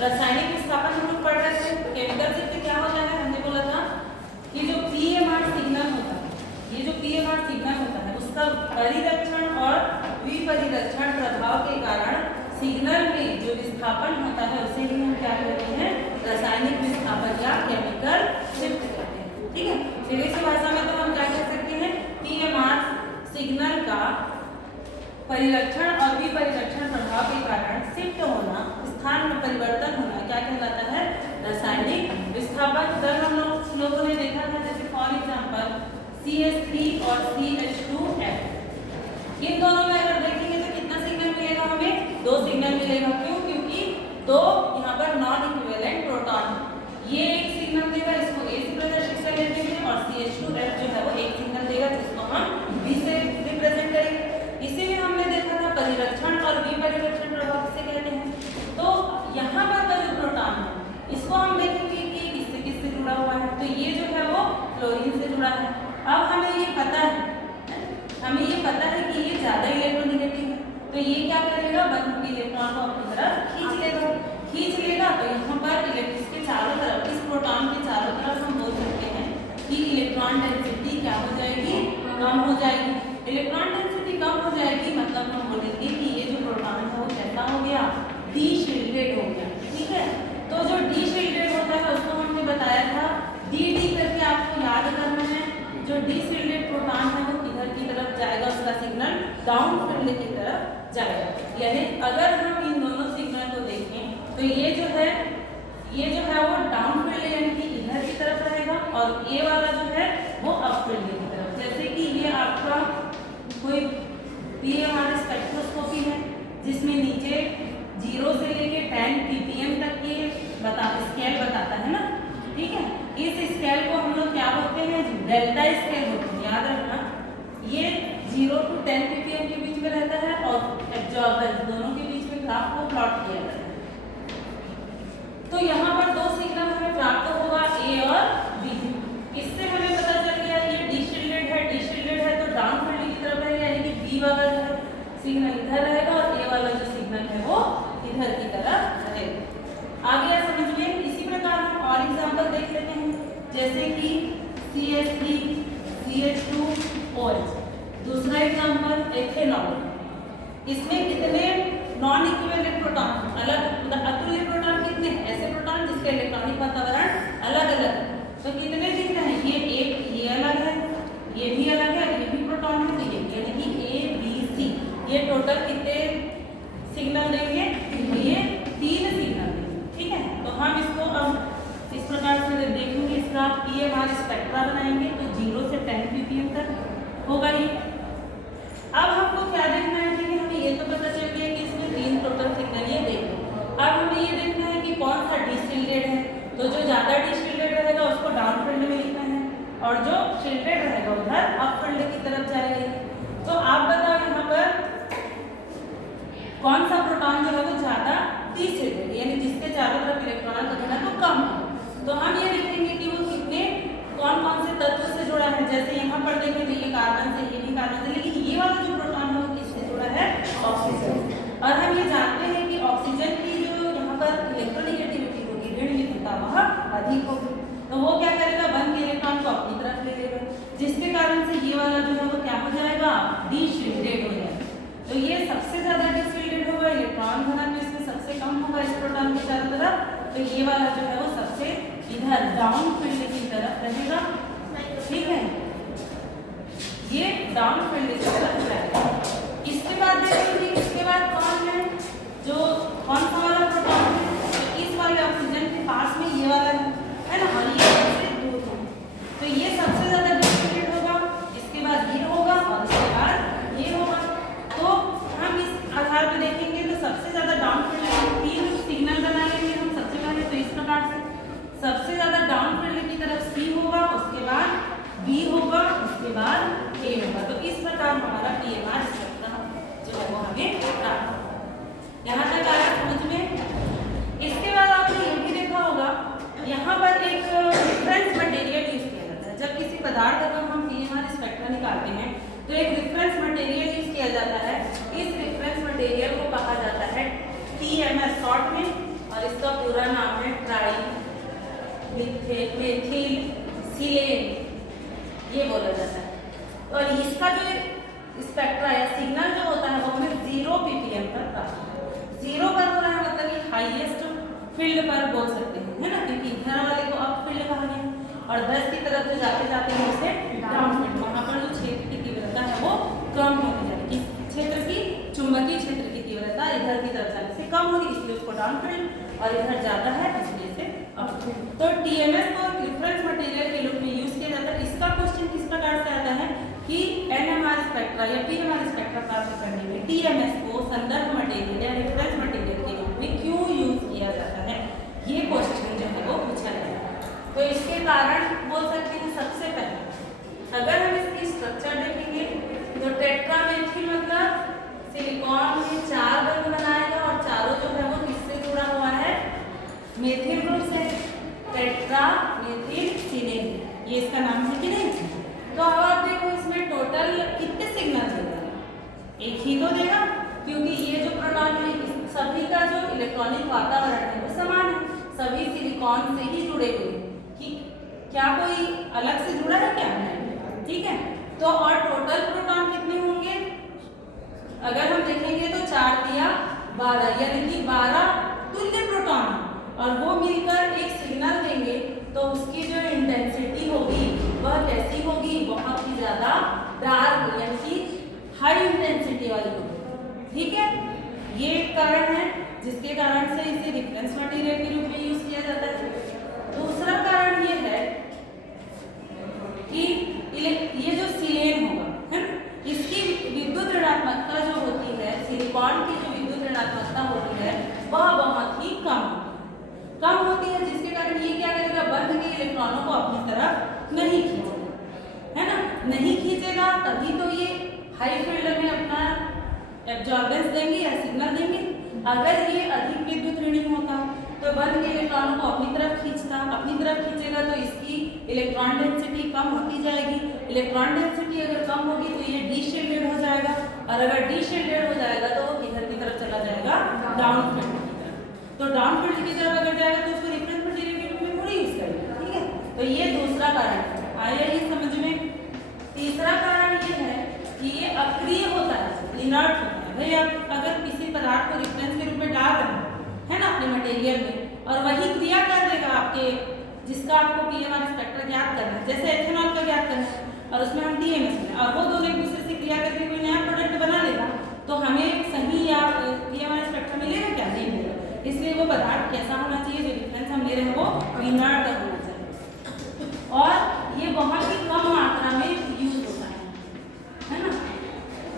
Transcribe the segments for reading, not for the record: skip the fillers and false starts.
रासायनिक विस्थापन हम लोग पढ़ रहे थे। केमिकल शिफ्ट क्या होता है, हमने बोला था कि जो पीएमआर सिग्नल होता है, ये जो पीएमआर सिग्नल होता है उसका परिरक्षण और विपरिरक्षण प्रभाव के कारण सिग्नल में जो विस्थापन होता है उसे ही हम क्या कहते हैं, रासायनिक विस्थापन या केमिकल शिफ्ट कहते हैं। ठीक है, सीधी सी भाषा में तो हम क्या कह सकते हैं, पीएमआर सिग्नल का परिरक्षण और विपरिरक्षण प्रभाव के कारण शिफ्ट होना, स्थान में परिवर्तन होना क्या कहलाता है, रासायनिक विस्थापन। कल हम लोगों ने देखा था जैसे फॉर एग्जांपल CH3 और CH2F, इन दोनों में अगर देखेंगे तो कितना सिग्नल मिलेगा, हमें 2 सिग्नल मिलेगा। क्यों? क्योंकि 2 यहाँ पर नॉन इक्विवेलेंट प्रोटॉन, ये एक सिग्नल देगा, इसको A से प्रदर्शित कर लेते हैं, और CH2F जो है वो एक सिग्नल देगा जिसको हम B से रिप्रेजेंट करेंगे। इसीलिए हमने देखा था परिरक्षण और विपरिरक्षण प्रभाव किसे कहते हैं। तो यहाँ पर का जो प्रोटॉन है इसको हम देखेंगे कि किससे किससे जुड़ा हुआ है, तो ये जो है वो क्लोरीन से जुड़ा है। अब हमें ये पता है कि ये ज्यादा इलेक्ट्रोनेगेटिव है, तो ये क्या करेगा, बंद के इलेक्ट्रॉन को अपनी तरफ खींच लेगा। तो यहाँ पर इसके चारों तरफ, इस प्रोटॉन के चारों तरफ हम बोल सकते हैं कि इलेक्ट्रॉन डेंसिटी क्या हो जाएगी, कम हो जाएगी। इलेक्ट्रॉन डेंसिटी कम हो जाएगी मतलब हम बोलेंगे कि ये जो प्रोटॉन है वो कैसा हो गया, डीशिल्डेड हो गया। ठीक है, तो जो डीशिल्डेड होता है उसको हमने बताया था डी करके आपको याद करना है। जो डीशिल्डेड प्रोटॉन है वो किधर की तरफ जाएगा, उसका सिग्नल डाउनफील्ड की तरफ जाएगा। यानी अगर हम इन दोनों सिग्नल को देखें तो ये जो है वो डाउनफील्ड यानी कि इधर की तरफ रहेगा, और ये वाला जो है वो अपफील्ड की तरफ। जैसे कि ये आपका कोई पीएमआर स्पेक्ट्रोस्कोपी है जिसमें नीचे 0 से लेके 10 ppm तक के स्केल बताता है ना। ठीक है, इस स्केल को हम लोग क्या बोलते हैं, डेल्टा स्केल बोलते हैं। याद रखना, ये 0 to 10 ppm के बीच में रहता है और एब्जॉर्बर दोनों के बीच में ग्राफ को प्लॉट किया जाता है। तो यहाँ पर 2 सिग्नल हमें प्राप्त होगा, A और B। इससे हमें पता चल गया ये डीशिल्डेड है तो डाउनफील्ड की तरफ रहेगा, यानी कि B वाला जो है सिग्नल इधर रहेगा और A वाला जो सिग्नल है वो इधर की तरफ रहेगा। आगे आप समझ में। इसी प्रकार हम और एग्जांपल देख लेते हैं, जैसे कि CH3 CH2OH। दूसरा एग्जांपल एथेनॉल, इसमें कितने नॉन इक्विवेलेंट प्रोटॉन, अलग अतुल्य प्रोटॉन कितने, ऐसे प्रोटॉन जिसके इलेक्ट्रॉनिक वातावरण अलग अलग है, तो कितने दिख रहे हैं, ये अलग है, ये भी अलग है, ये भी प्रोटॉन है, तो ये यानी कि ABC, ये टोटल कितने सिग्नल देंगे, ये 3 सिग्नल देंगे। ठीक है, तो हम इसको अब इस प्रकार से देखेंगे, इसका पीएमआर स्पेक्ट्रा बनाएंगे तो 0 से 10 ppm तक होगा ये। अब हमको क्या देखना है, ठीक है, हमें ये तो पता चल गया कि इसमें 3 टोटल सिग्नल ये देखो। अब हमें ये देखना है कि कौन सा डीशिल्डेड है, तो जो ज्यादा डीशिल्डेड रहेगा उसको डाउनफील्ड में लिखना है, और जो शिल्डेड रहेगा उधर अपफील्ड की तरफ जाएगा। तो आप बताओ यहाँ पर कौन सा प्रोटॉन जो है वो ज्यादा डीशिल्डेड, यानी जिसके चारों तरफ इलेक्ट्रॉन का घनत्व कम हो। तो हम ये देखेंगे कि वो कितने कौन से तत्व से जुड़ा है। जैसे यहाँ पर देखें तो ये कार्बन से, ये भी कार्बन से, लेकिन ये वाला जो प्रोटॉन है वो किससे जुड़ा है, ऑक्सीजन। और हम ये जानते हैं कि ऑक्सीजन की जो यहाँ पर इलेक्ट्रोनेगेटिविटी होगी, ऋण विद्युतता वह अधिक होगी, तो वो क्या करेगा, वन के इलेक्ट्रॉन को अपनी तरफ ले लेगा, जिसके कारण से ये वाला जो है वो क्या हो जाएगा, डीशिल्डेड हो जाएगा। तो ये सबसे ज्यादा डीशिल्डेड होगा, इलेक्ट्रॉन घनत्व इसमें सबसे कम होगा इस प्रोटॉन के चारों तरफ, तो ये वाला जो है वो सबसे इधर डाउनफील्ड की तरफ रहेगा। ठीक है, ये डाउनफील्ड की तरफ जाएगा। इसके बाद देखेंगे, इसके बाद कौन है, जो कौन सा वाला प्रोटॉन है, तो इस वाले ऑक्सीजन के पास में ये वाला है ना, और ये सबसे दूर है, तो ये सबसे ज्यादा डीशिल्डेड होगा। इसके बाद ये होगा और इसके बाद ये होगा। तो हम इस आधार पर देखेंगे तो सबसे ज्यादा डाउनफील्ड 3 सिग्नल बना लेंगे हम सबसे पहले। तो इस प्रकार से सबसे ज्यादा डाउनफील्ड की तरफ C होगा, उसके बाद B होगा, उसके बाद A होगा। तो इस प्रकार हमारा पीएमआर स्पेक्ट्रम जो है वो हमें प्राप्त होगा। यहाँ तक आया समझ में। इसके बाद आपने ये भी देखा होगा, यहाँ पर एक रेफरेंस मटेरियल यूज किया जाता है। जब किसी पदार्थ का हम पीएमआर स्पेक्ट्रा निकालते हैं तो एक रेफरेंस मटेरियल यूज किया जाता है। इस रेफरेंस मटेरियल को कहा जाता है TMS शॉर्ट में, और इसका पूरा नाम है ट्राई मेथिल सिलेन, ये बोला जाता है। और इसका जो स्पेक्ट्रा या सिग्नल जो होता है वो हमें 0 ppm पर प्राप्त होता है। 0 पर हो रहा है मतलब कि हाईएस्ट फील्ड पर बोल सकते हैं, है ना, क्योंकि इधर वाले को अप फील्ड कहा गया और 10 की तरफ जो जाते जाते हैं उसे डाउन फील्ड, वहाँ पर जो क्षेत्र की तीव्रता है वो कम होती जाएगी। इस क्षेत्र की चुंबकीय क्षेत्र की तीव्रता इधर की तरफ जाने से कम होगी, इसलिए उसको डाउन फील्ड, और इधर ज्यादा है इसलिए से अप फील्ड। तो टीएमएस को रिफरेंस मटेरियल के रूप में यूज किया जाता है। इसका क्वेश्चन किस प्रकार से आता है कि एनएमआर स्पेक्ट्रा या पीएमआर स्पेक्ट्रा प्राप्त करने में टीएमएस को संदर्भ मटेरियल या रेफरेंस मटेरियल के रूप में क्यों यूज किया जाता है, ये क्वेश्चन जो है वो पूछा जाएगा। तो इसके कारण बोल सकते हैं, सबसे पहले अगर हम इसकी स्ट्रक्चर देखेंगे तो टेट्रामेथिल मतलब सिलिकॉन में 4 बंध बनाएगा और चारों जो है वो किससे जुड़ा हुआ है, मेथिल ग्रुप से, टेट्रामेथिल सिलेन, ये इसका नाम है कि नहीं। तो अब आप देखो इसमें टोटल कितने सिग्नल देगा, एक ही तो देगा, क्योंकि ये जो प्रोटॉन है सभी का जो इलेक्ट्रॉनिक वातावरण है वो समान है, सभी सिलिकॉन से ही जुड़े हुए हैं, कि क्या कोई अलग से जुड़ा है क्या, ठीक है। तो और टोटल प्रोटॉन कितने होंगे, अगर हम देखेंगे तो 4 दिया 12, यानी कि 12 तुल्य प्रोटॉन, और वो मिलकर एक सिग्नल देंगे तो उसकी जो इंटेंसिटी होगी वह कैसी होगी, बहुत ही ज्यादा डार्क यानी कि हाई इंटेंसिटी वाली होगी, ठीक है। ये एक कारण है जिसके कारण से इसे रिफरेंस मटेरियल के रूप में यूज किया जाता है। दूसरा कारण ये है कि ये जो सिलेन होगा, है ना, इसकी विद्युत ऋणात्मकता जो होती है, सिलिकॉन की जो विद्युत ऋणात्मकता होती है वह बहुत ही कम होती है, जिसके कारण ये क्या करेगा, बंध के इलेक्ट्रॉनों को अपनी तरफ नहीं खींचेगा, है ना, नहीं खींचेगा, तभी तो ये हाई फील्ड में अपना एब्जॉर्बेंस देंगे या सिग्नल देंगे। अगर ये अधिक विद्युत ऋणी होता तो बंध के इलेक्ट्रॉनों को अपनी तरफ खींचेगा तो इसकी इलेक्ट्रॉन डेंसिटी कम होती जाएगी। इलेक्ट्रॉन डेंसिटी अगर कम होगी तो ये डीशिल्डेड हो जाएगा, और अगर डीशिल्डेड हो जाएगा तो वो किधर की तरफ चला जाएगा, डाउन फील्ड की तरफ। तो डाउन फील्ड की तरफ अगर जाएगा तो उसको रिफरेंस मटेरियल के रूप में थोड़ी यूज करेगा, ठीक है। तो ये दूसरा कारण आया ये समझ में। तीसरा कारण ये है कि ये अक्रिय होता है, इनर्ट होता है। भाई आप अगर किसी पदार्थ को रिफरेंस के रूप में डाल रहे हैं ना अपने मटेरियल में, और वही क्रिया कर देगा आपके, जिसका आपको पीएमआर स्पेक्ट्रा ज्ञात करना है, जैसे एथेनॉल का ज्ञात करना है और उसमें हम टीएमएस में, और वो दोनों एक दूसरे से क्रिया करके कोई नया प्रोडक्ट बना लेगा, तो हमें सही या पीएमआर स्पेक्ट्रा मिलेगा क्या, नहीं मिलेगा। इसलिए वो पदार्थ कैसा होना चाहिए, जो रिफरेंस हम ले रहे हैं वो इनर्ट होना चाहिए, और ये बहुत ही कम मात्रा में यूज होता है ना,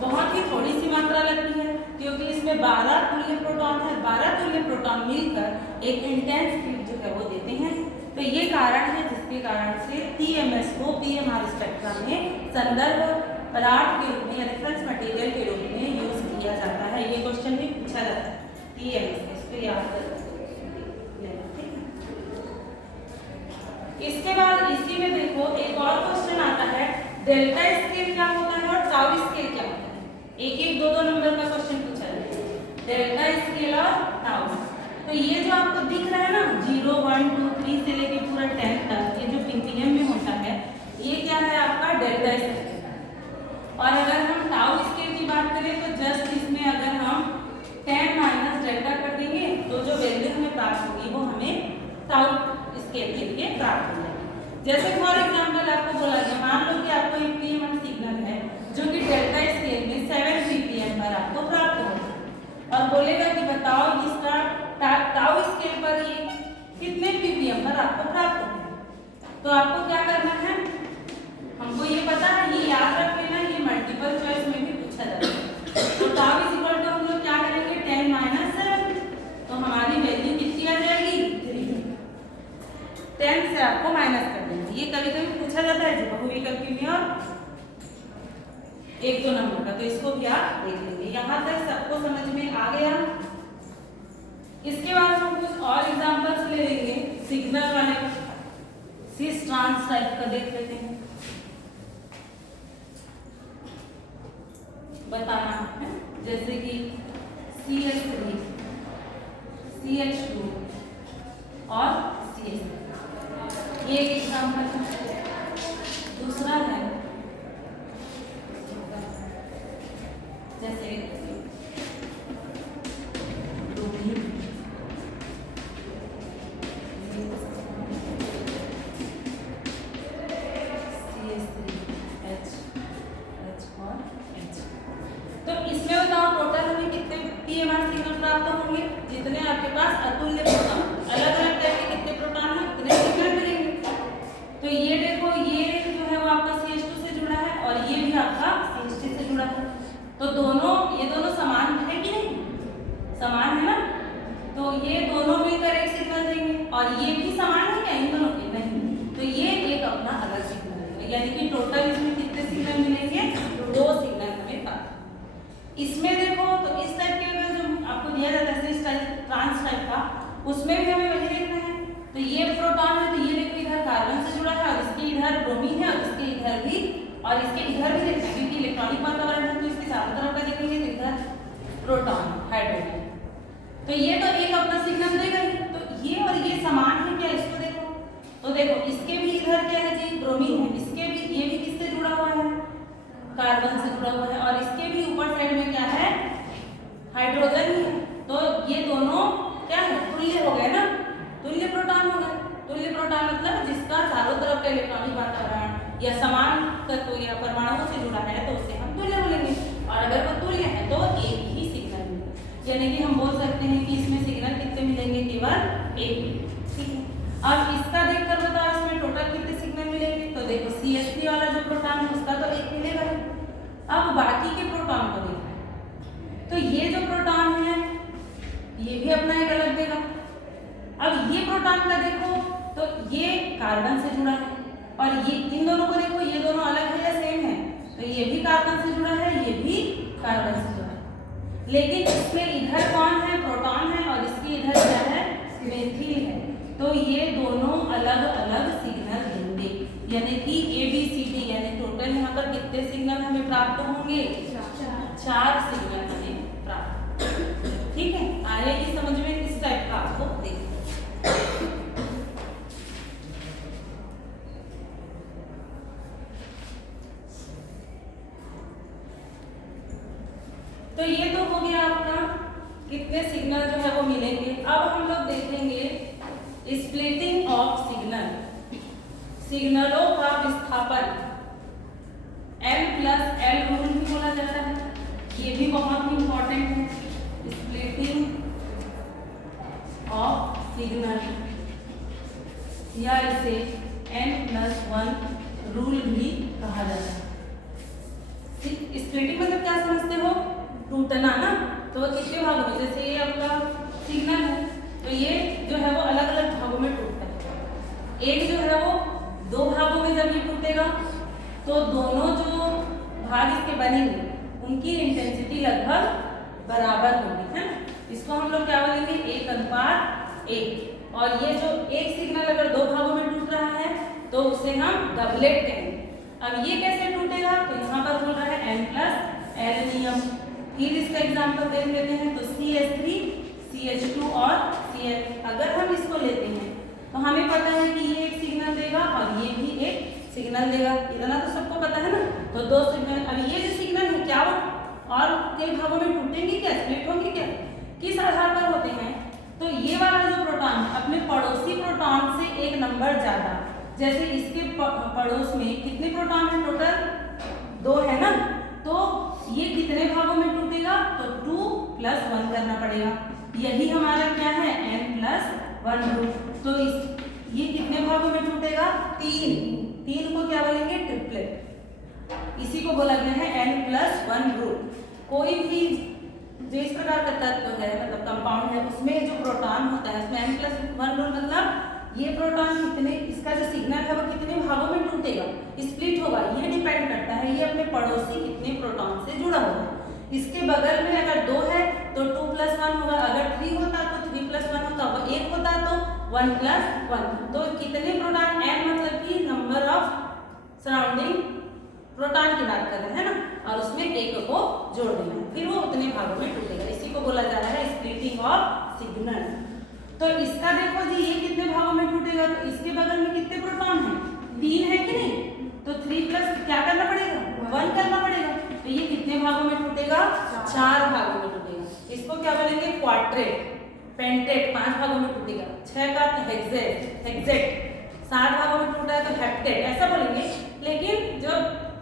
बहुत ही थोड़ी सी मात्रा लगती है, क्योंकि इसमें 12 तुल्य प्रोटॉन है, 12 तुल्य प्रोटॉन मिलकर एक इंटेंस फील्ड जो है वो देते हैं। तो ये कारण है जिसके कारण से टीएमएस को पीएमआर स्पेक्ट्रा में संदर्भ पदार्थ के रूप में या रेफरेंस मटेरियल के रूप में यूज किया जाता है। ये क्वेश्चन भी पूछा जाता है टीएमएस, इसको याद रखना। इसके बाद इसी में देखो एक और क्वेश्चन आता है, डेल्टा स्केल क्या होता है और टाउ स्केल क्या होता है। एक 2 नंबर का क्वेश्चन पूछा है, डेल्टा स्केल और टाउ। तो ये जो आपको दिख रहा है ना 0, 1, 2, 3 से लेके पूरा 10 तक, ये जो ppm में होता है, ये क्या है आपका डेल्टा स्केल। और अगर हम टाउ स्केल की बात करें तो जस्ट इसमें अगर हम 10 माइनस डेल्टा कर देंगे तो जो वैल्यू हमें प्राप्त होगी वो हमें टाउ स्केल के लिए प्राप्त हो जाएगी। जैसे फॉर एग्जाम्पल आपको बोला गया, मान लो कि आपको एक पीएम सिग्नल है जो कि डेल्टा स्केल में 7 ppm पर आपको प्राप्त होगा, और बोलेगा कि बताओ इसका टाउ स्केल पर ये कितने ppm पर आपको प्राप्त होगा। तो आपको क्या करना है, हमको ये पता है, ये याद रख लेना, ये मल्टीपल चॉइस में भी पूछा जाता है। तो टाउ इज इक्वल टू हम लोग क्या करेंगे, 10 माइनस 7, तो हमारी वैल्यू कितनी आ जाएगी, 10 से आपको माइनस कर देंगे। ये कभी कभी पूछा जाता है बहुविकल्पी में और 1-2 नंबर का, तो इसको भी आप देख लेंगे। यहाँ तक सबको समझ में आ गया। इसके बाद हम कुछ और एग्जांपल्स ले लेंगे सिग्नल वाले, सिस ट्रांस टाइप का देख लेते हैं, बताना है। जैसे कि CH3, CH2, और CH3। ये एक एग्जाम्पल है। दूसरा है जैसे तो इसमें बताओ टोटल हमें कितने पीएमआर सिग्नल प्राप्त होंगे? जितने आपके पास अतुल्य प्रोटॉन, अलग अलग टाइप के कितने प्रोटॉन हैं उतने सिग्नल मिलेंगे। तो ये देखो, ये जो है वो आपका CH2 से जुड़ा है और ये भी आपका CH3 से जुड़ा है। तो दोनों, ये दोनों समान है कि नहीं? समान है ना? तो ये दोनों मिलकर एक सिग्नल देंगे और ये भी समान है क्या इन दोनों के? नहीं। तो ये एक अपना अलग सिग्नल देगा, यानी कि टोटल इसमें कितने सिग्नल मिलेंगे? 2 सिग्नल हमें प्राप्त। इसमें देखो तो इस टाइप के अगर जो आपको दिया जाता है इस टाइप ट्रांस टाइप का, उसमें भी हमें वही देखना है। तो ये प्रोटॉन है, तो ये देखो इधर कार्बन से जुड़ा है और इसके इधर ब्रोमीन है और इसके इधर भी और इसके इधर भी देखना है, क्योंकि इलेक्ट्रॉनिक वातावरण है तो इसके चारों तरफ का देखेंगे तो इधर प्रोटॉन हाइड्रोजन। तो ये तो एक अपना सिग्नल देगा ही। तो ये और ये समान है क्या? इसको देखो तो देखो इसके भी इधर क्या है जी? ब्रोमीन है। इसके भी, ये भी किससे जुड़ा हुआ है? कार्बन से जुड़ा हुआ है और इसके भी ऊपर साइड में क्या है? हाइड्रोजन ही है। तो ये दोनों क्या है? तुल्य हो गए ना, तुल्य प्रोटॉन हो गए। तुल्य प्रोटॉन मतलब जिसका चारों तरफ का इलेक्ट्रॉनिक वातावरण या समान तत्व या परमाणु से जुड़ा है तो उसे हम तुल्य बोलेंगे। और अगर वो तुल्य है तो एक ही सिग्नल मिलेगा, यानी कि हम बोल सकते हैं कि इसमें सिग्नल कितने मिलेंगे? केवल एक। ठीक है, अब इसका देखकर बताओ इसमें टोटल कितने सिग्नल मिलेंगे? तो देखो CH3 वाला जो प्रोटॉन है उसका तो एक मिलेगा। अब बाकी के प्रोटॉन को देखना है। तो ये जो प्रोटॉन है ये भी अपना एक अलग देगा। अब ये प्रोटॉन का देखो तो ये कार्बन से जुड़ा है और ये इन दोनों को देखो, ये दोनों अलग है या सेम है? तो ये भी कार्बन से जुड़ा है, ये भी कार्बन से जुड़ा है। लेकिन इसमें इधर कौन है? प्रोटॉन है और इसके इधर क्या है? मेथिल है। तो ये दोनों अलग अलग सिग्नल देंगे, यानी कि ABCD, यानी टोटल यहाँ पर कितने सिग्नल हमें प्राप्त होंगे? 4 सिग्नल हमें प्राप्त। ठीक है, आगे की समझ में किस टाइप का आपको देखो। तो ये तो हो गया आपका कितने सिग्नल जो है वो मिलेंगे। अब हम लोग देखेंगे स्प्लिटिंग ऑफ सिग्नल, सिग्नलों का विस्थापन। N+L रूल भी बोला जाता है, ये भी बहुत ही इंपॉर्टेंट है। स्प्लिटिंग ऑफ सिग्नल या इसे N+1 रूल भी कहा जाता है। स्प्लिटिंग मतलब क्या समझते हो? टूटना ना। तो कितने भागों में? जैसे ये आपका सिग्नल है तो ये जो है वो अलग अलग भागों में टूटता है। एक जो है वो 2 भागों में जब ये टूटेगा तो दोनों जो भाग इसके बनेंगे उनकी इंटेंसिटी लगभग बराबर होगी, है ना? इसको हम लोग क्या बोलेंगे? 1:1। और ये जो एक सिग्नल अगर 2 भागों में टूट रहा है तो उसे हम डबलेट कहेंगे। अब ये कैसे टूटेगा? तो यहाँ पर बोल रहा है N+L नियम। फिर इसका एग्जाम्पल देख लेते हैं। तो CH3, CH2 और Cl, अगर हम इसको लेते हैं तो हमें पता है कि ये एक सिग्नल देगा और ये भी एक सिग्नल देगा, इतना तो सबको पता है ना। तो 2 सिग्नल। अब ये जो सिग्नल है क्या वो और कई भागों में टूटेंगे क्या? स्प्लिट होंगे क्या? किस आधार पर होते हैं? तो ये वाला जो प्रोटॉन अपने पड़ोसी प्रोटॉन से एक नंबर ज्यादा, जैसे इसके पड़ोस में कितने प्रोटॉन है? टोटल 2 है ना। तो ये कितने भागों में टूटेगा? तो 2+1 करना पड़ेगा। यही हमारा क्या है? N+1 rule. तो ये कितने भागों में टूटेगा? 3 को क्या बोलेंगे? ट्रिपलेट। इसी को बोला गया है N+1 रूल। कोई भी जो इस प्रकार का तत्व है मतलब कंपाउंड है उसमें जो प्रोटॉन होता है उसमें N+1 रूल मतलब ये प्रोटॉन कितने, इसका जो सिग्नल है वो कितने भागों में टूटेगा, स्प्लिट होगा, ये डिपेंड करता है ये अपने पड़ोसी कितने प्रोटॉन से जुड़ा होगा। इसके बगल में अगर 2 है तो 2+1 होगा, अगर 3 होता तो 3+1 होता, 1 होता तो 1+1। तो कितने प्रोटॉन? N मतलब कि नंबर ऑफ सराउंडिंग प्रोटॉन की बात कर रहे हैं ना, और उसमें 1 को जोड़ देना है, फिर वो उतने भागों में टूटेगा। इसी को बोला जा रहा है स्प्लिटिंग ऑफ सिग्नल। तो इसका देखो जी ये कितने भागों में टूटेगा, तो इसके बगल में कितने प्रोटॉन हैं, 3 है कि नहीं, तो 3 प्लस क्या करना पड़ेगा, 1 करना पड़ेगा। तो ये कितने भागों में टूटेगा, 4 भागों में टूटेगा। इसको क्या बोलेंगे, क्वाड्रेट, पेंटेट 5 भागों में टूटेगा, 6 का हेक्सेट 7 भागों में टूटा है तो हेप्टेट ऐसा बोलेंगे। लेकिन जब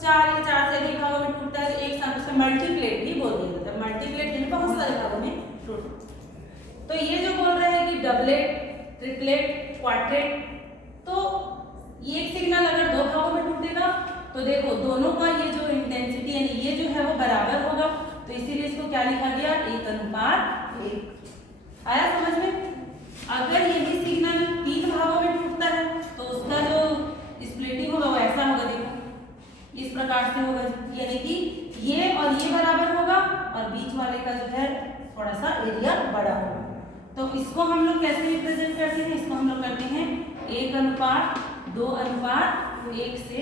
4 या 4 से अधिक भागों में टूटता है तो एक साथ उसे मल्टीप्लेट भी बोल दिया जाता है। मल्टीप्लेट यानी बहुत सारे भागों में टूट। तो ये जो बोल रहे हैं कि डबलेट, ट्रिपलेट, क्वाड्रेट, तो ये एक सिग्नल अगर 2 भागों में टूटेगा तो देखो दोनों का ये जो इंटेंसिटी यानी ये जो है वो बराबर होगा, तो इसीलिए इसको क्या लिखा गया, 1:1। आया समझ में। अगर यही सिग्नल 3 भागों में टूटता है तो उसका जो स्प्लिटिंग होगा वो ऐसा होगा, देखो इस प्रकार से होगा, यानी कि ये और ये बराबर होगा और बीच वाले का जो है थोड़ा सा एरिया बड़ा होगा। तो इसको हम लोग कैसे रिप्रेजेंट करते हैं, इसको हम लोग करते हैं 1:2:1 से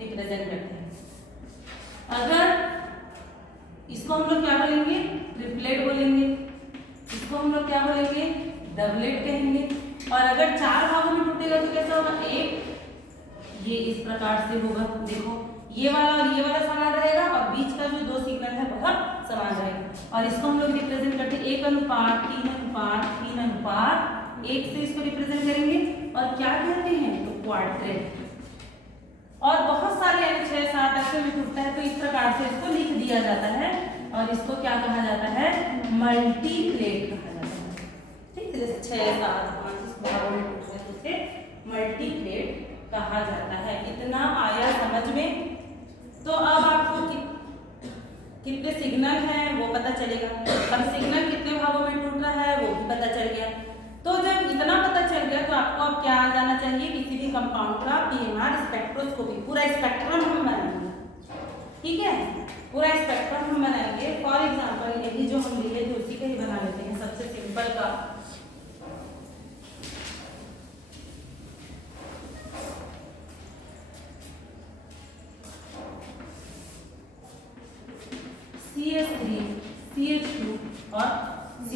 रिप्रेजेंट करते हैं। अगर इसको हम लोग क्या बोलेंगे, ट्रिपलेट बोलेंगे, इसको हम लोग क्या बोलेंगे, डबलेट कहेंगे। और अगर 4 भागों में टूटेगा तो कैसा होगा, एक ये इस प्रकार से होगा, देखो ये वाला और ये वाला समान रहेगा और बीच का जो 2 सिग्नल है वह समान रहेगा। और इसको हम लोग रिप्रेजेंट करते हैं 1:3:3:1 से इसको रिप्रेजेंट करेंगे। और क्या कहते हैं, तो क्वाड्रेट। और बहुत सारे यानी 6-7 ऐसे में टूटता है तो इस प्रकार से इसको लिख दिया जाता है और इसको क्या कहा जाता है, मल्टीप्लेट कहा जाता है। ठीक है, जैसे 6-7-5 भागों में टूटता है तो उसे मल्टीप्लेट कहा जाता है। इतना आया समझ में। तो अब आपको कितने सिग्नल हैं वो पता चलेगा, अब सिग्नल कितने भागों में टूट रहा है वो भी पता चल गया। तो जब इतना पता चल गया तो आपको अब क्या आ जाना चाहिए, किसी भी कंपाउंड का पीएमआर स्पेक्ट्रोस्कोपी, पूरा स्पेक्ट्रम हम बनाएंगे। ठीक है, पूरा स्पेक्ट्रम हम बनाएंगे। फॉर एग्जांपल यही जो हम लिए थे उसी का ही बना लेते हैं, सबसे सिंपल का। CH3, CH2 और C।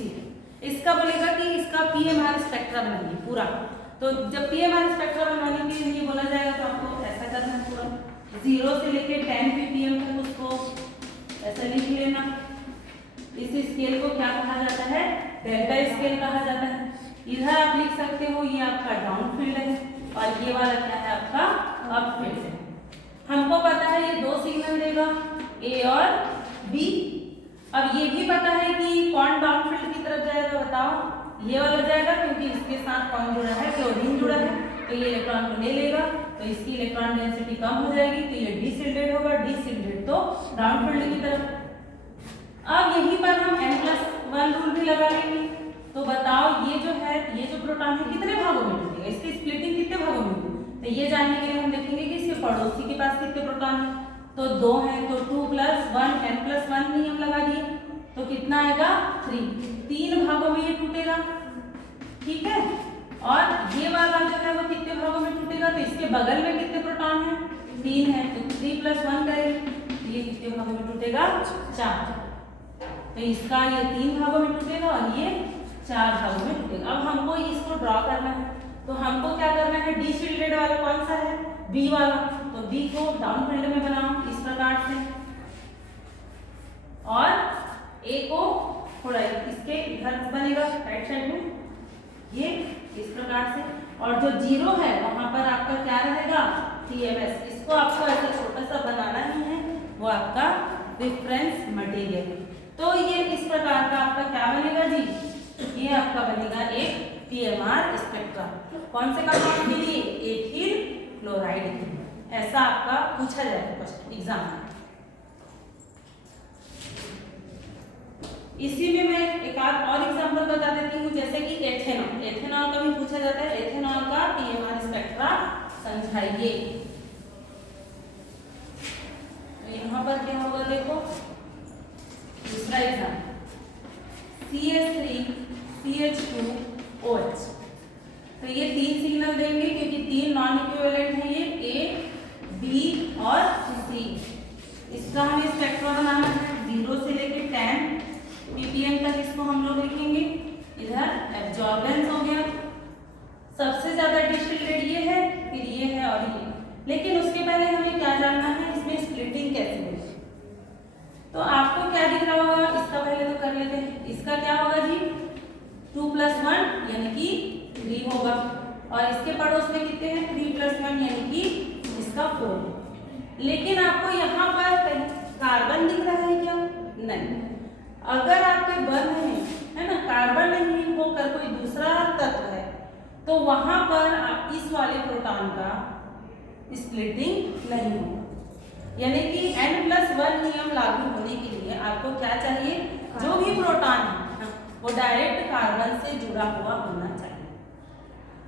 इसका बोलेगा कि इसका पीएमआर स्पेक्ट्रा बनाइए पूरा। तो जब पीएमआर स्पेक्ट्रा बनाने के लिए बोला जाएगा तो आपको ऐसा करना है, पूरा 0 से लेके 10 ppm तक उसको ऐसा लिख लेना। इस स्केल को क्या कहा जाता है, डेल्टा स्केल कहा जाता है। इधर आप लिख सकते हो ये आपका डाउन फील्ड है और ये वाला क्या है, आपका अप फील्ड है। हमको पता है ये 2 सिग्नल देगा, ए और बी। अब ये भी पता है कि कौन डाउन फील्ड की तरफ जाएगा, बताओ, ये वाला जाएगा क्योंकि इसके साथ कौन जुड़ा है, क्लोरीन जुड़ा है, तो ये इलेक्ट्रॉन को ले लेगा तो इसकी इलेक्ट्रॉन डेंसिटी कम हो जाएगी, तो ये डिसिल्डेट होगा, डिसिल्डेट तो डाउन फील्ड की तरफ। अब यहीं पर हम n+1 रूल भी लगा लेंगे। तो बताओ ये जो है, ये जो प्रोटॉन है कितने भागों में टूटेगा, इसकी स्प्लिटिंग कितने भागों में होगी। तो ये जानने के लिए हम देखेंगे कि इसके पड़ोसी के पास कितने प्रोटॉन है, तो 2 है, तो 2+1 n+1 नियम लगा दिए तो कितना आएगा, 3 भागों में ये टूटेगा। ठीक है, और ये वाला जो है वो कितने भागों में टूटेगा, तो इसके बगल में कितने प्रोटॉन है, 3 है, तो 3+1 करेंगे तो ये कितने भागों में टूटेगा, 4। तो इसका ये 3 भागों में टूटेगा और ये 4 भागों में टूटेगा। अब हमको इसको ड्रॉ करना है, तो हमको क्या करना है, डिसिल्डेट वाला कौन सा है, बी वाला, तो बी को डाउन फील्ड में बनाओ इस प्रकार से और ए को थोड़ा इसके इधर बनेगा राइट साइड में, ये इस प्रकार से। और जो 0 है वहां पर आपका क्या रहेगा, TMS। इसको आपको ऐसा छोटा सा बनाना ही है, वो आपका रेफरेंस मटेरियल है। तो ये इस प्रकार का आपका क्या बनेगा जी, ये आपका बनेगा एक पीएमआर स्पेक्ट्रा। कौन से कंपाउंड के लिए, एथिल क्लोराइड। ऐसा आपका पूछा जाएगा क्वेश्चन एग्जाम में। इसी में मैं एक आध और एग्जांपल बता देती हूँ, जैसे कि एथेनॉल। एथेनॉल का भी पूछा जाता है, एथेनॉल का पीएमआर स्पेक्ट्रा समझाइए। यहाँ पर क्या होगा, देखो दूसरा एग्जाम, CH3 CH2OH। तो ये 3 सिग्नल देंगे क्योंकि 3 नॉन इक्विवेलेंट है, ये A, B और C। इसका हमें स्पेक्ट्रा बनाना है 0 से लेकर 10 ppm तक, इसको हम लोग लिखेंगे। इधर एब्जॉर्बेंस हो गया। सबसे ज्यादा डिस्टिलेटेड ये है, फिर ये है और ये। लेकिन उसके पहले हमें क्या जानना है, इसमें स्प्लिटिंग कैसे होगी। तो आपको क्या दिख रहा होगा, इसका पहले तो कर लेते हैं। इसका क्या होगा जी, 2 + 1 यानी कि 3 होगा, और इसके पड़ोस में कितने हैं, 3 + 1 यानी कि इसका 4। लेकिन आपको यहाँ पर कार्बन दिख रहा है क्या, नहीं। अगर आपके बंध है ना, कार्बन नहीं होकर कोई दूसरा तत्व है, तो वहां पर आप इस वाले प्रोटॉन का स्प्लिटिंग नहीं होगा। यानी कि N+1 नियम लागू होने के लिए आपको क्या चाहिए, जो भी प्रोटॉन है वो डायरेक्ट कार्बन से जुड़ा हुआ होना चाहिए।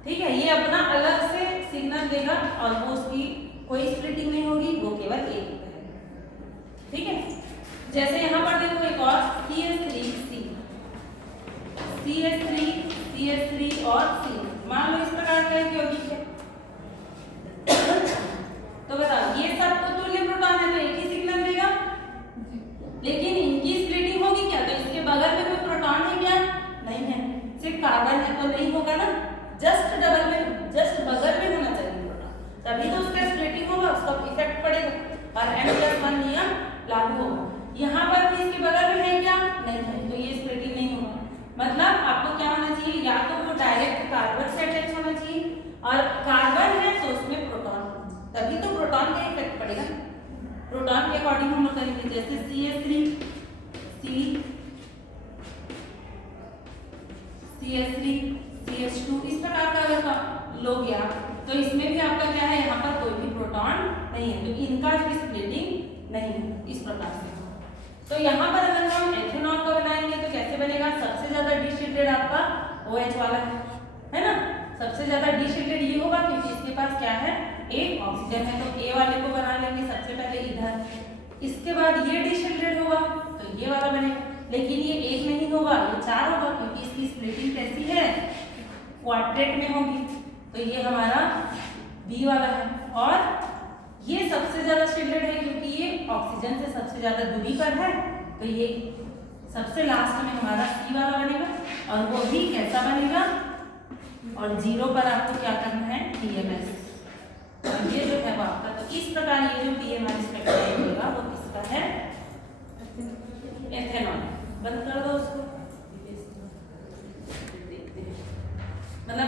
ठीक है, ये अपना अलग से सिग्नल देगा और वो उसकी कोई स्प्लिटिंग नहीं होगी, वो केवल एक है। ठीक है, जैसे यहाँ पर देखो एक और CH3 और C, मान लो इस प्रकार का एक यौगिक है। तो बताओ, ये सब तो तुल्य प्रोटॉन है, तो एक ही सिग्नल देगा, लेकिन इनकी स्प्लिटिंग होगी क्या, तो इसके बगल में कोई प्रोटॉन है क्या, नहीं है, सिर्फ कार्बन है, तो नहीं होगा ना। जस्ट बगल में होना चाहिए प्रोटॉन, तभी तो उसका स्प्लिटिंग होगा, उसका इफेक्ट पड़ेगा और N+1 नियम लागू होगा। यहाँ पर भी इसके बगल में है क्या, नहीं है, तो ये स्प्लिटिंग नहीं होगा। मतलब आपको क्या होना चाहिए, या तो वो डायरेक्ट कार्बन से अटैच होना चाहिए, और कार्बन है तो उसमें प्रोटॉन, तभी तो प्रोटॉन का इफेक्ट पड़ेगा। प्रोटॉन के अकॉर्डिंग हम लोग करेंगे, जैसे CH3 CH2 इस प्रकार का अगर लो गया, तो इसमें भी आपका क्या है, यहाँ पर कोई भी प्रोटॉन नहीं है, तो इनका भी स्प्लिटिंग नहीं है इस प्रकार से। तो यहाँ पर अगर हम एथेनॉल का बनाएंगे तो कैसे बनेगा, सबसे ज्यादा डिस्टिलेटेड आपका OH वाला है ना, सबसे ज्यादा डिस्टिलेटेड ये होगा क्योंकि इसके पास क्या है, एक ऑक्सीजन है, तो A वाले को बना लेंगे सबसे पहले इधर। इसके बाद ये डिस्टिलेटेड होगा तो ये वाला बनेगा, लेकिन ये एक नहीं होगा, ये 4 होगा, क्योंकि इसकी स्प्लिटिंग कैसी है, क्वार्टेट में होगी। तो ये हमारा B वाला है, और ये सबसे ज्यादा डिस्टिलेटेड है क्योंकि ये ऑक्सीजन से सबसे ज्यादा दूरी पर है, तो ये सबसे लास्ट में हमारा C वाला बनेगा, और वो भी कैसा बनेगा, और 0 पर आपको क्या करना है, TMS, और ये जो है वो आपका। तो इस प्रकार ये जो TMR स्पेक्ट्रम होगा वो किसका है, एथेनॉल। बंद कर दो उसको।